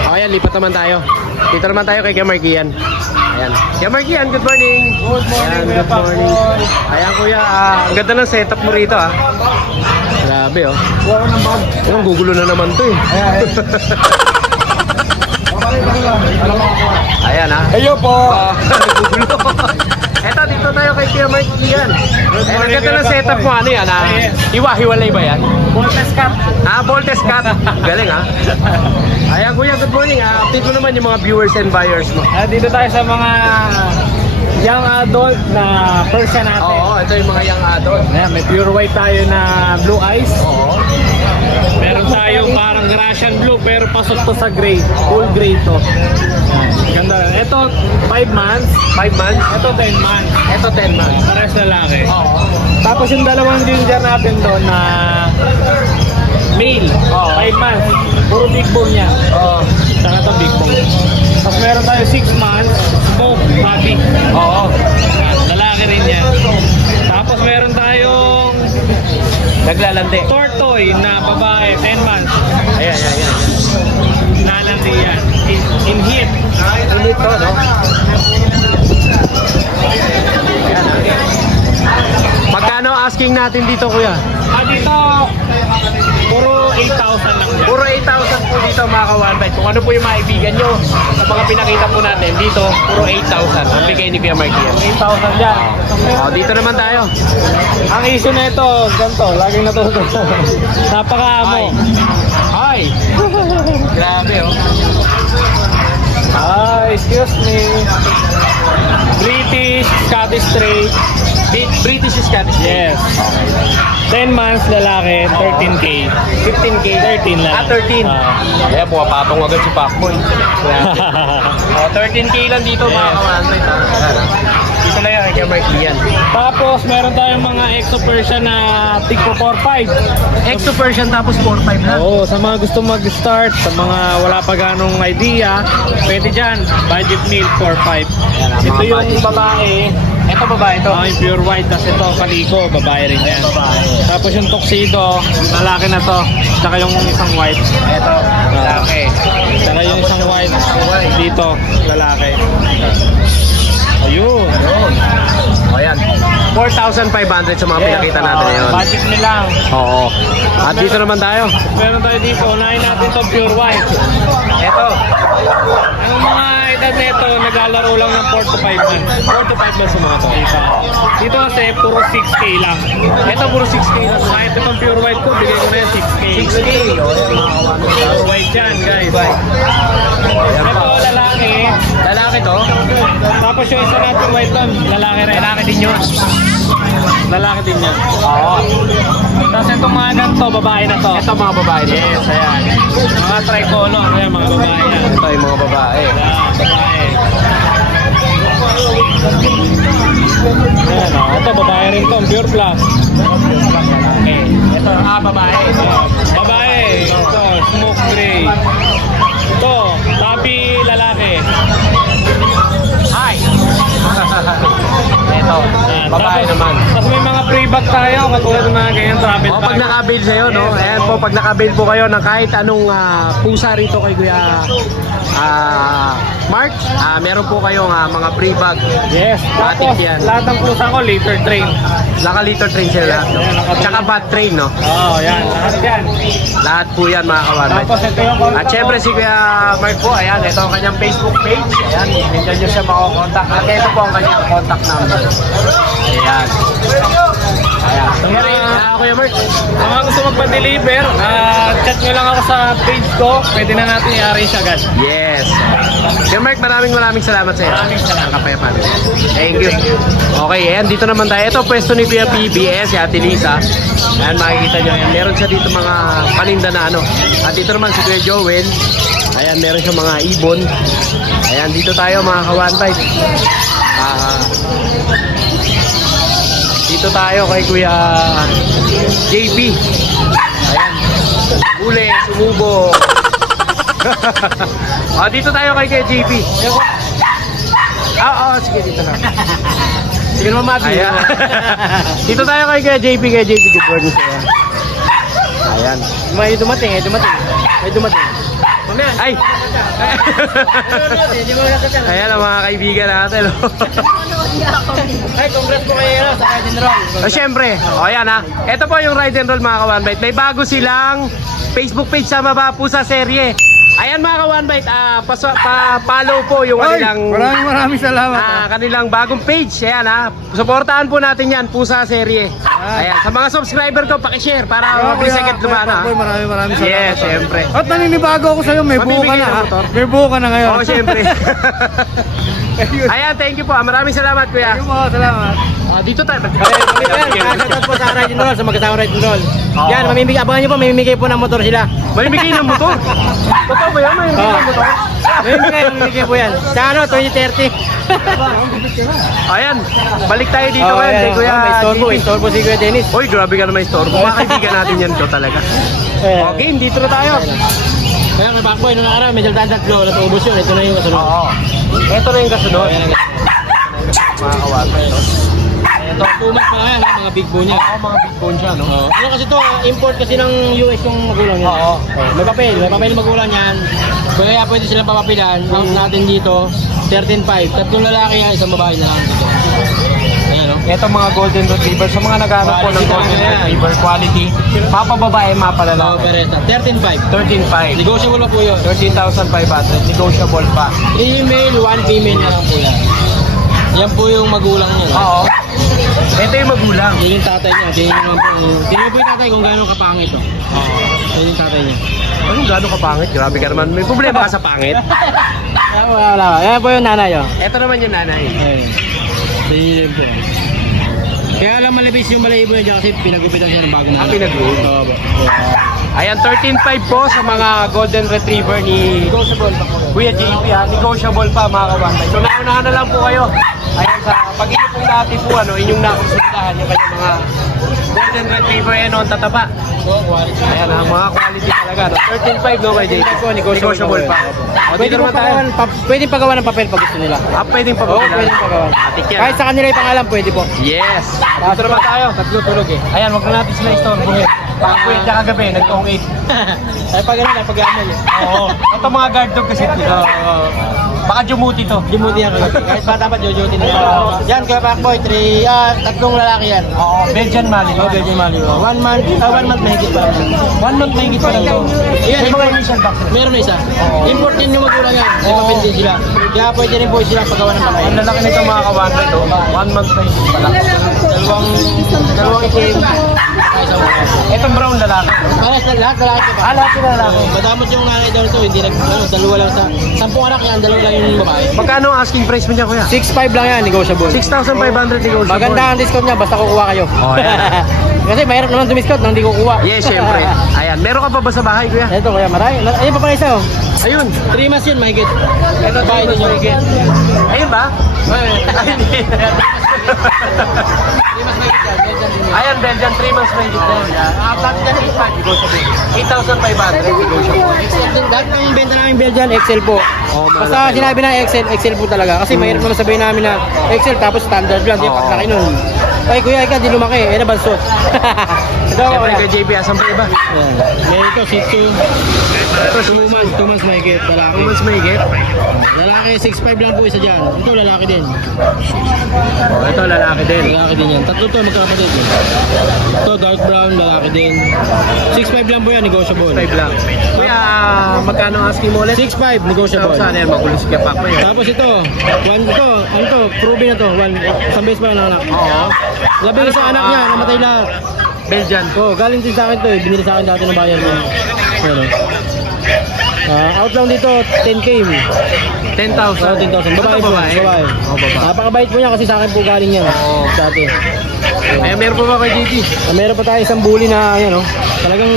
O ayan, lipat naman tayo. Dito naman tayo kay Kuya Markian. Ayan. Kuya Markian, good morning. Good morning, Ayan, Kuya good morning. Pacboy. Ayan kuya, ang ganda ng setup mo rito ah. Grabe oh. Kuha ko ng bag. Ayun, gugulo na naman to eh. Ayan ha. Ayo po. Gugulo. Eto, dito tayo kay Kuya Markian. Eh, ang ganda ng setup mo, ano yan ha? Hiwa-hiwalay ba yan? Voltes Cup. Voltes Cut. Galing ha. Ayan kuya, good morning ha. Update mo naman yung mga viewers and buyers mo. Dito tayo sa mga young adult na Persian natin. Oo, ito yung mga young adult. Ayan, may pure white tayo na blue eyes. Oo. Meron tayong parang Russian blue pero pasok to sa gray. Full gray to. Ganda. Ito 5 months. 5 months. Ito 10 months. Ito 10 months. Pares lalaki. Oo. Tapos yung dalawang ginger natin doon na male. 5 months. Puro big bone yan. Oo. Saka ito big bone. Tapos meron tayo 6 months. Smoke puppy. Oo. Lalaki rin yan. Tapos meron tayong Naglalandi. tortoise na babae 10 months. Ayan. Lalandi yan. In heat. Ano ito, no? Ayan, magkano asking natin dito, kuya? Dito, puro 8,000 lang yan. Puro 8,000 po dito, mga ka-1 Kung ano po yung maibigan nyo sa mga pinakita po natin dito, puro 8,000 ang bigay ni Kuya Markian. 8,000 yan. Dito naman tayo. Ang issue na ito, ganito, laging natututo. Napaka-amo. Hi! Grabe, oh. Excuse me. British, Scottish Strait. British Scottish. Yes. 10 months lalaki, 13K. 15K. 13 lang. 13. Kaya pumapatong agad si Pacboy. Grabe. 13K lang dito, mga ka-1 Dito na yan, kay Markian. Tapos, meron tayong mga Exo Persian na tigpo 4-5. Exo Persian tapos 4-5 na. Oo, sa mga gusto mag-start, sa mga wala pa ganong idea, pwede dyan. Budget meal 4-5. Ito yung babae. Ito babae ito. Yung pure white, tapos ito kaliko, babae rin yan. Tapos yung tuxedo, lalaki na to. Saka yung isang white. Ito, lalaki. Saka yung isang white, dito, lalaki. Ayun. O yan. 4,500 sa mga pinakita natin ngayon. Budget nyo lang. Oo. At dito naman tayo. Meron tayo dito, unahin natin to pure white. Ito. Ang mga edad na nito, naglalaro lang ng 4 to 5 months. 4 to 5 months yung mga to. Dito kasi, puro 6K lang. Ito puro 6K na. Kahit itong pure white ko, bigay ko na yan 6K. 6K. Pure white yan, guys. Ito, lalaki. Lalaki to? Tapos yung isa natin white lang, lalaki rin. Lalaki din yun. Lalaki din yan. Oo. Tapos itong mga nan to, babae na to. Ito mga babae to. Yes, ayan. Mga tricolor, ayan, mga babae yan. Ito yung mga babae. Ayan, babae. Ayan, oh. Ito, babae rin to, pure plus. Okay. Ito, babae. Babae, ito, smoke gray. Ito, tapi lalaki. Hi! Ito, babae Tapos- naman. Tapos may mga free bag tayo, katulad ng mga ganyan travel O, bag. pag naka-bail sa'yo, no? Ayan po, pag naka-bail po kayo ng kahit anong pusa rito kay Kuya Mark, meron po kayong mga free bag. Yes, Matik tapos yan. lahat ng pusa ko, liter train. Naka-liter train sila lahat, no? Tsaka bat train, no? Oo, yan, lahat yan. Lahat po yan, mga kawarmay. Tapos ito yung At syempre si Kuya Mark po, ayan, ito ang kanyang Facebook page. Ayan, nandiyan nyo siya makakontakt. At ito po ang kanyang contact number. Ayan. Ayan. So, Kuya Mark, Kung mga gusto magpa-deliver, chat nyo lang ako sa page ko, pwede na natin i-arrange agad. yes. Kuya Mark, maraming salamat sa iyo. Maraming salamat. Kapaya family. Thank you. Okay, ayan, dito naman tayo. Ito, pwesto ni Kuya PBS, si Ate Lisa. Ayan, makikita nyo. Ayan, meron siya dito mga paninda na ano. At dito naman si Kuya Joel. Ayan, meron siya mga ibon. Ayan, dito tayo mga ka-1-5. Dito tayo kay Kuya JP. Ayan. Uli, sumubo. Dito tayo kay Kuya JP. Sige, dito lang. Sige naman, Mati. Ayan. Dito tayo kay Kuya JP. Kuya JP, good morning sa'yo. Ayan. May dumating. Ay! Ayan ang mga kaibigan natin. Ay, congrats po kayo sa Ride and Roll. Syempre. Ayan ha. Ito po yung Ride and Roll mga ka-1-bite. May bago silang Facebook page sa baba po sa serye. Ayan mga ka-1-bite, follow po yung kanilang Maraming salamat. kanilang bagong page. Ayan ha. Suportahan po natin yan po sa serye. Ayan. Sa mga subscriber ko, pakishare para mabilis agad lumana. Maraming salamat. Yes, syempre. At naninibago ako sa'yo, may buo ka Mamimigay na. ng motor? May buo ka na ngayon. Oo, syempre. Ayan, thank you po. Maraming salamat, Kuya. Thank you po, salamat. Dito tayo. Shoutout po sa Ride and Roll, sa magkasama Ride and Roll. Oo. Yan, abangan nyo po, mamimigay po ng motor sila. Mamimigay ng motor. Totoo ba yan? Mamimigay ng motor? Mamimigay po yan. Sa ano, 2030. Ayan, balik tayo dito ngayon kay Kuya May JP. storbo si Kuya Dennis. Uy, grabe ka naman istorbo. Mga kaibigan natin yan to talaga. Okay, dito na tayo. Kaya kay Backboy, nung nakaraan, medyo tatlo, natubos yun. Ito na yung kasunod. Oo. Ito na yung kasunod. Mga kawasan. Ito, 2 months pa lang yan, mga big bone niya. Oo, mga big bone siya, no? Ano kasi to, import kasi ng US yung magulang niya. Oo. May papel yung magulang niyan. Kaya pwede silang papapilan. Out natin dito, 13.5. Tatlong lalaki yan, isang babae na lang dito. Ayan, no? Ito mga golden retriever. Sa mga naghahanap po ng Quality golden talaga yan. retriever quality, mapa babae, mapa Oo, lalaki. Pereta. 13.5. 13.5. Negotiable pa po yun. 13,500. Negotiable pa. 3 male, 1 female na lang po yan. Yan po yung magulang niya. Oo. Ito yung magulang. Yan yung tatay niya. Tingnan mo po yung tatay kung gaano kapangit. Oh. Yan yung tatay niya. Anong gano'n ka pangit? Grabe ka naman. May problema ka sa pangit? Wala. Yan po yung nanay. Oh. Ito naman yung nanay. Ayun po. Kaya lang malabis yung malahibo niya kasi pinagupitan siya ng bagong Pinag-roll. Oo ba? Ayan, 13.5 po sa mga golden retriever ni Kuya JP ha. Negotiable pa mga kawanbay. So naunahan na lang po kayo. Ayan, sa pag-inyo pong dati po, inyong nakonsultahan yung kanyang mga golden retriever yan on tataba. Ayan ha, mga quality talaga. No? 13.5 no kay JP. Negotiable pa. O, dito naman tayo. Pwede pagawa ng papel pag gusto nila. Pwedeng pa Oo, pwedeng pagawa. Matik yan. Kahit sa kanila yung pangalan, pwede po. Yes. Dito naman tayo. Tatlo tulog eh. Ayan, wag na natin sila istorbohin. Pakakuya siya kagabi, nagtong 8. Ay pag ano, lang pag-amal eh. Oo. Ito mga guard dog kasi dito. Baka jumuti to. Jumuti yan kagabi. Kahit bata pa, Jojotin na. Yan, kaya Pacboy, tatlong lalaki yan. Oo, Belgian Malinois. Belgian Malinois. 1 month mahigit pa. 1 month mahigit pa lang to. Yan, May mga initial vaccine. meron na isa. Import din yung magulang yan. May papel din sila. Kaya pwede rin po sila paggawa ng pakay. Ang lalaki nito mga kawanan to. 1 month mahigit pa lang. Dalawang itim. Isang mga. Itong brown lalaki. Lahat lalaki pa. Lahat sila lalaki. Madamot yung nanay daw nito. Hindi dalawa lang sa 10 anak yan, dalawa lang yung babae. Magkano ang asking price mo niya, kuya? 6.5 lang yan, negotiable. 6,500 negotiable. Maganda ang discount niya, basta kukuha kayo. Oh, yan. Kasi mahirap naman dumiscount nang hindi kukuha. Yes, syempre. Ayan, meron ka pa ba sa bahay, kuya? Ito kuya, marami. Ayun pa pala isa oh. Ayun. 3 months yun, mahigit. Ito bahay din yung mahigit. Ayun ba? Ayan, Belgian, 3 months mahigit na yun. Flat dyan, 8,500 negotiable. Lahat ng benta namin Belgian, Excel po. Oh, Basta sinabi na Excel po talaga. Kasi mahirap naman sabihin namin na Excel tapos standard lang. Di Oo. paglaki nun. Ay kuya, ikaw di lumaki. Eh, nabansot. Ito, Siyempre, kuya. kay JP, asan pa iba? May ito, Shih-Tzu. Ito, 2 months mahigit. Lalaki. 2 months mahigit? Lalaki, 6'5 lang po isa dyan. Ito, lalaki din. Ito, lalaki din. Lalaki din yan. Tatlo to, magkakapatid. Ito, dark brown, lalaki din. 6'5 lang po yan, negotiable. 5 lang. Kuya, magkano ang asking mo ulit? 6'5, negotiable. Saan yan? Magulo si Kapak mo yan. Tapos ito, ano to, proven na to. Isang beses pa lang anak. Oo. Labing isang anak niya, namatay lahat. Belgian. Oh, galing din sa akin to eh. Binili sa akin dati ng bayan niya. Ano? Out lang dito, 10K. 10,000. 10,000. Babae po. babae? Babae. Oh, babae. Napakabait po niya kasi sa akin po galing yan. Oo. Dati. Eh, meron pa ba kay JP? Meron pa tayo isang bully na, yan oh. Talagang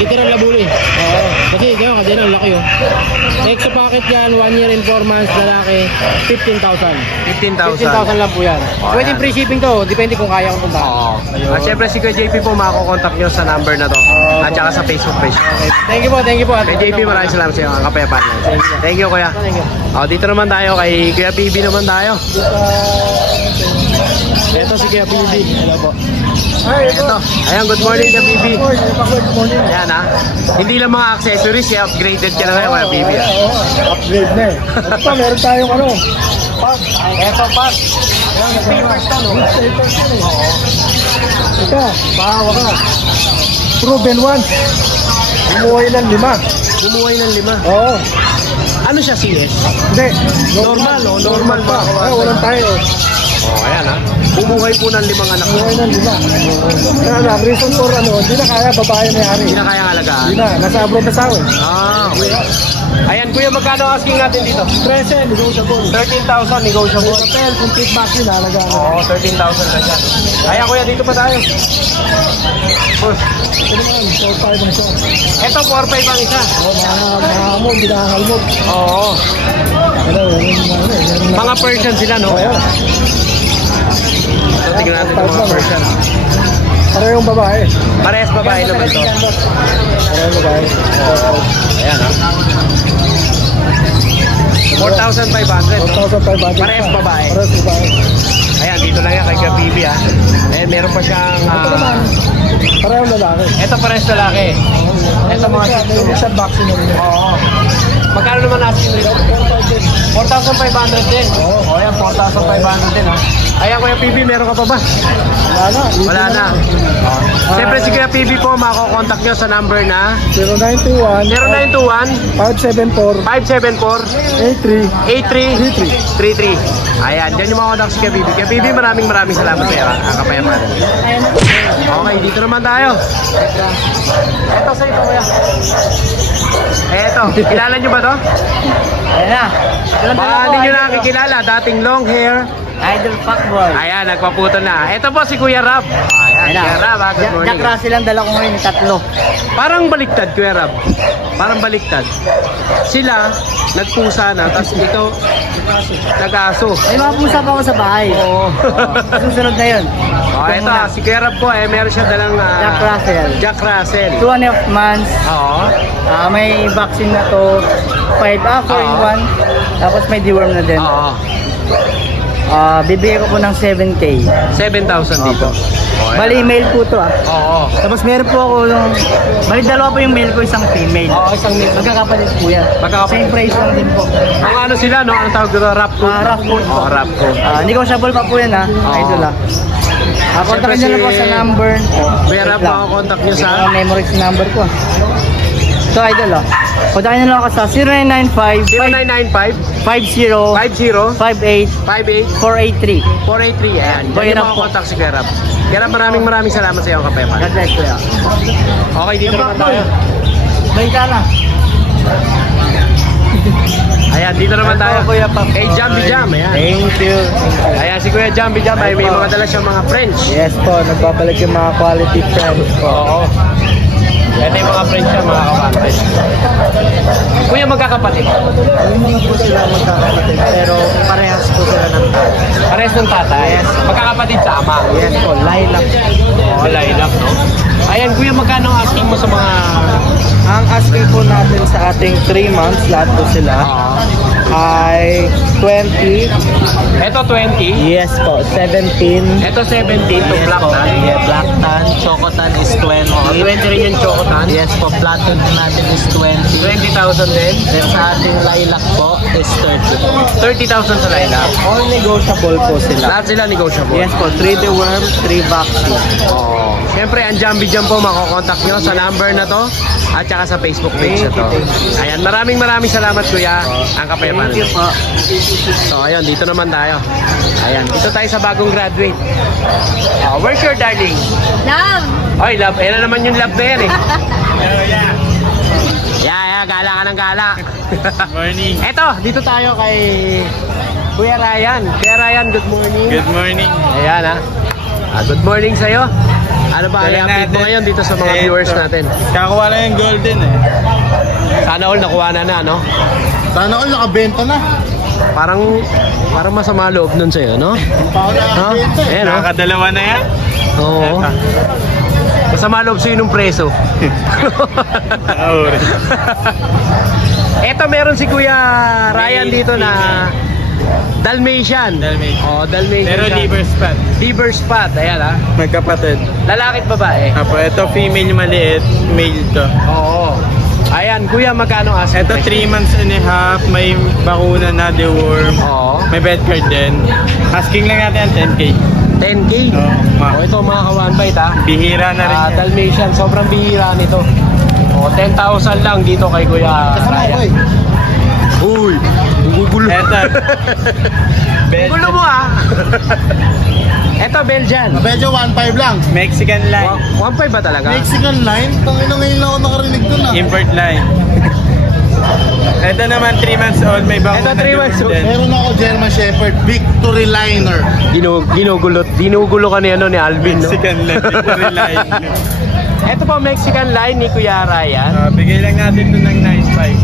literal na bully. Oo. Kasi gano'n, kasi ang laki oh. Extra packet yan, 1 year and 4 months, lalaki, 15,000. 15,000. 15,000 lang po yan. Oh, Pwede yan. free shipping to, depende kung kaya kong punta. Oo. At syempre si Kuya JP po, makakontakt nyo sa number na to. At saka sa Facebook page. Okay. Thank you po, thank you po. Kay JP, maraming salamat sa iyo, ang kapayapaan niya. Thank you, Kuya. Thank you. Dito naman tayo, kay Kuya PB naman tayo. Ito si Kuya PB. Hello po. Ay, Ito. Ayan, good morning, Kuya PB. Good morning. Ayan ha. Hindi lang mga accessories, upgraded ka na ngayon, Kuya PB. Upgrade na eh. Ito, meron tayong ano. Ito, Pat. Papers to, no? Ito, pahawa ka. Proven once. Bumuhay ng 5. Bumuhay ng 5. Oo. Ano siya, CS? Hindi. Normal, no? Normal pa. Walang tayo. Ayan ha. Bumuhay po ng 5 anak. Bumuhay ng 5. Kaya lang, reason for ano, hindi na kaya babae may-ari. Hindi na kayang alagaan. Hindi na, nasa abroad na sawa. Okay. Ayan, Kuya, magkano asking natin dito? 13, negotiable. 13,000 negotiable. Hotel, complete vaccine, halaga. Oo, 13,000 na siya. Ayan, Kuya, dito pa tayo. Boss. Ito naman, 4-5 ang isa. Ito, 4-5 ang isa. Mga mo, hindi nakakalmog. Oo. Mga Persian sila, no? Oo. So, tignan natin yung mga Persian. Parehong babae. Parehas babae naman to. Parehong babae. Ayan, ha? 4,500. 4,500. Parehas babae. Parehas babae. Ayan, dito lang yan kay Kapibi, ha? Eh, meron pa siyang... Ito naman, parehong lalaki. Ito parehas lalaki. Ito mga... May isang vaccine na rin. Oo. Magkano naman asking rate? 4,500 din. Oo, ayan, 4,500 din, ha? Ayan, Kuya PB, meron ka pa ba? Wala na. Wala na. Siyempre, si Kuya PB po, makakontakt nyo sa number na 0921 0921 574 574 83 8333. Ayan, dyan yung makakontakt si Kuya PB. Kuya PB, maraming salamat sa iyo, ha? Ang kapayapaan. Okay, dito naman tayo. Ito sa ito, Kuya. Eto, kilala nyo ba to? Ayan na. Baka hindi nyo nakikilala, dating long hair. Idol Fuckboy. Ayan, nagpaputo na. Ito po si Kuya Rab. Ayan, Kuya Rab, ha? Good morning. Jack Russell ang dala ko ngayon, 3. Parang baliktad, Kuya Rab. Parang baliktad. Sila, nagpusa na, tapos ikaw, nag-aso. May mga pusa pa ako sa bahay. Oo. Susunod na yun. Ito, si Kuya Rab po, meron siya dalang... Jack Russell. Jack Russell. 2.5 months. Oo. May vaccine na to. 4 in 1. Tapos may deworm na din. Oo. Bibigay ko po ng 7K. 7,000 dito. Bali, male po to Oo. Tapos meron po ako yung... Bali, dalawa po yung male ko, isang female. Oo, isang male. Magkakapatid po yan. Same price lang din po. Ang ano sila, no? Ang tawag dito, rap coat? Rap coat po. Rap coat. Negotiable pa po yan idol kontakin nyo lang po sa number. Kuya Rap, makakontak nyo sa? Memory number ko. So idol kontakin nyo lang ako sa 0995 0995 50 58 58 483. 483. Ayan. Kuya Rap, contact si Kuya Rap. Kuya Rap, maraming salamat sa iyo, Kapeman. God bless kuya. Okay, dito naman tayo. Bye ka na. Ayan, dito naman tayo. Kay Jambi Jam. Ayan. Thank you. Ayan, si Kuya Jambi Jam ay may mga dala siyang mga French. Yes po, nagbabalik yung mga quality friends po. Oo. Ito yung mga French siya, mga kapatid. Kuya, magkakapatid? Hindi po sila magkakapatid, pero parehas po sila ng tatay. Parehas ng tatay? Yes. Magkakapatid sa ama? Yes po, lilac. Oo, lilac, no? Ayan, Kuya, magkano ang asking mo sa mga... Ang asking po natin sa ating 3 months, lahat po sila, ay 20. Ito 20? Yes po, 17. Ito 17 to black tan? Yeah, black tan. Chocotan is 20. 20 rin yung chocotan? Yes po, platinum natin is 20. 20,000 din? Then sa ating lilac po is 30. 30,000 sa lilac? All negotiable po sila. Lahat sila negotiable? Yes po, 3 deworm, 3 vaccine. Oo. Siyempre, ang Jambi Jam po, makokontakt nyo sa number na to at saka sa Facebook page na to. Ayan, maraming salamat Kuya. Ang Kapeman. Thank you po. So, ayun, dito naman tayo. Ayan, dito tayo sa bagong graduate. Where's your darling? Love! Oy, love. Ayan na naman yung love na yan eh. Yeah, gala ka ng gala. Morning. Eto, dito tayo kay Kuya Ryan. Kuya Ryan, good morning. Good morning. Ayan good morning sa'yo. Ano ba ang update mo ngayon dito sa mga viewers natin? Kakuha lang yung golden eh. Sana all nakuha na, no? Sana all nakabenta na. Parang masama loob nun sa'yo, no? Paano nakabenta Ayan, no? Nakakadalawa na yan. Oo. Masama loob sa'yo nung preso. Eto, meron si Kuya Ryan dito na Dalmatian. Dalmatian. Pero liver spot. Liver spot, ayan Magkapatid. Lalaki at babae? Apo, ito female maliit, male to. Oo. Ayan, Kuya, magkano asking? Ito 3 months and a half, may bakuna na, deworm. Oo. May bed card din. Asking lang natin ang 10K. 10K? Ito mga ka-one bite Bihira na rin yan. Dalmatian, sobrang bihira nito. 10,000 lang dito kay Kuya Ryan. Uy, gugulo. Eto. Gugulo mo Eto, Belgian. Medyo 1.5 lang. Mexican line. 1.5 ba talaga? Mexican line? Tangina ngayon lang ako nakarinig dun Import line. Ito naman 3 months old, may bakuna Ito, 3 months old. din. Meron ako German Shepherd, Victory Liner. Ginugulo ka ni Alvin, no? Mexican line. Victory line. Ito po, Mexican line ni Kuya Ryan. Bigay lang natin ito ng 9.5.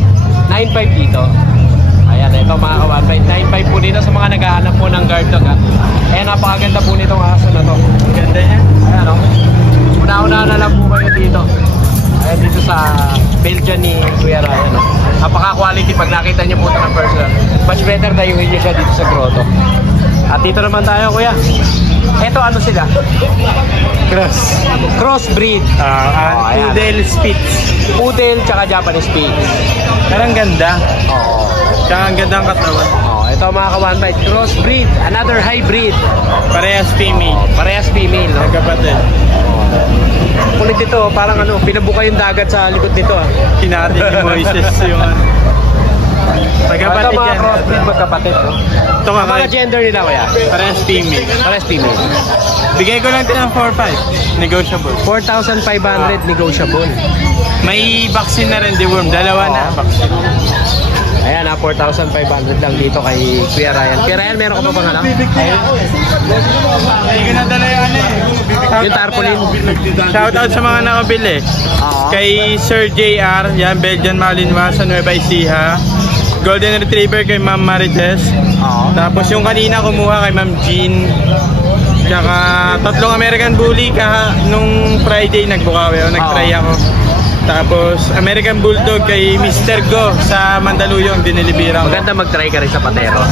9.5 dito. Ayan, ito mga ka-one bite. 9.5 po dito sa mga naghahanap po ng guard dog Ayan, napakaganda po nitong aso na to. Ganda niya. Ayan, una-una na lang po kayo dito. Ayan, dito sa Belgian ni Kuya Ryan. Napaka-quality pag nakita niyo po ito ng personal. Much better na yung niyo siya dito sa grotto. At dito naman tayo, Kuya. Ito, ano sila? Crossbreed. Poodle Spitz. Poodle tsaka Japanese Spitz. Parang ganda. Oo. Tsaka ang ganda ang katawan. Ito mga ka-one bite. Crossbreed. Another hybrid. Parehas female. Parehas female, no? Magkapatid. Kulit ito, parang pinabuka yung dagat sa likod nito Kinati ni Moises yung magkapatid ito mga yan. crossbreed magkapatid, no? Ito Ang mga gender nila, Kuya? Parehas female. Parehas female. Bigay ko lang ito ng 4.5. Negotiable. 4,500 negotiable. May vaccine na rin, deworm. Dalawa na vaccine. Ayan 4,500 lang dito kay Kuya Ryan. Kuya Ryan, meron ka pa bang alam? Hindi ko nadala yung Yung tarpaulin. Shoutout sa mga nakabili. Kay Sir JR, yan, Belgian Malinois sa Nueva Ecija. Golden Retriever kay Ma'am Marites. Tapos yung kanina kumuha kay Ma'am Jean. Tsaka 3 American Bully nung Friday nagbukawi ako, nag-try ako. Tapos American Bulldog kay Mr. Go sa Mandaluyong, dinilibira ko. Maganda mag-try ka rin sa patero.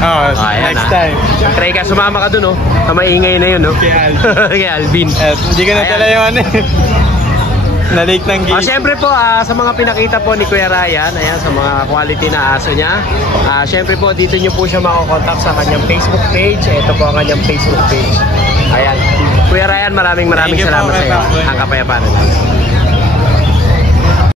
Ayan, next time. Try ka, sumama ka dun, oh. Sa maingay na yun, no? Kay Alvin. Kay Alvin. Hindi ko nadala yung ano eh. Na-late ng game. Siyempre po, sa mga pinakita po ni Kuya Ryan, ayan, sa mga quality na aso niya, siyempre po, dito nyo po siya makakontakt sa kanyang Facebook page. Ito po ang kanyang Facebook page. Ayan. Kuya Ryan, maraming Thank you salamat po, sa iyo. Kuya Pakboy. Ang kapayapaan.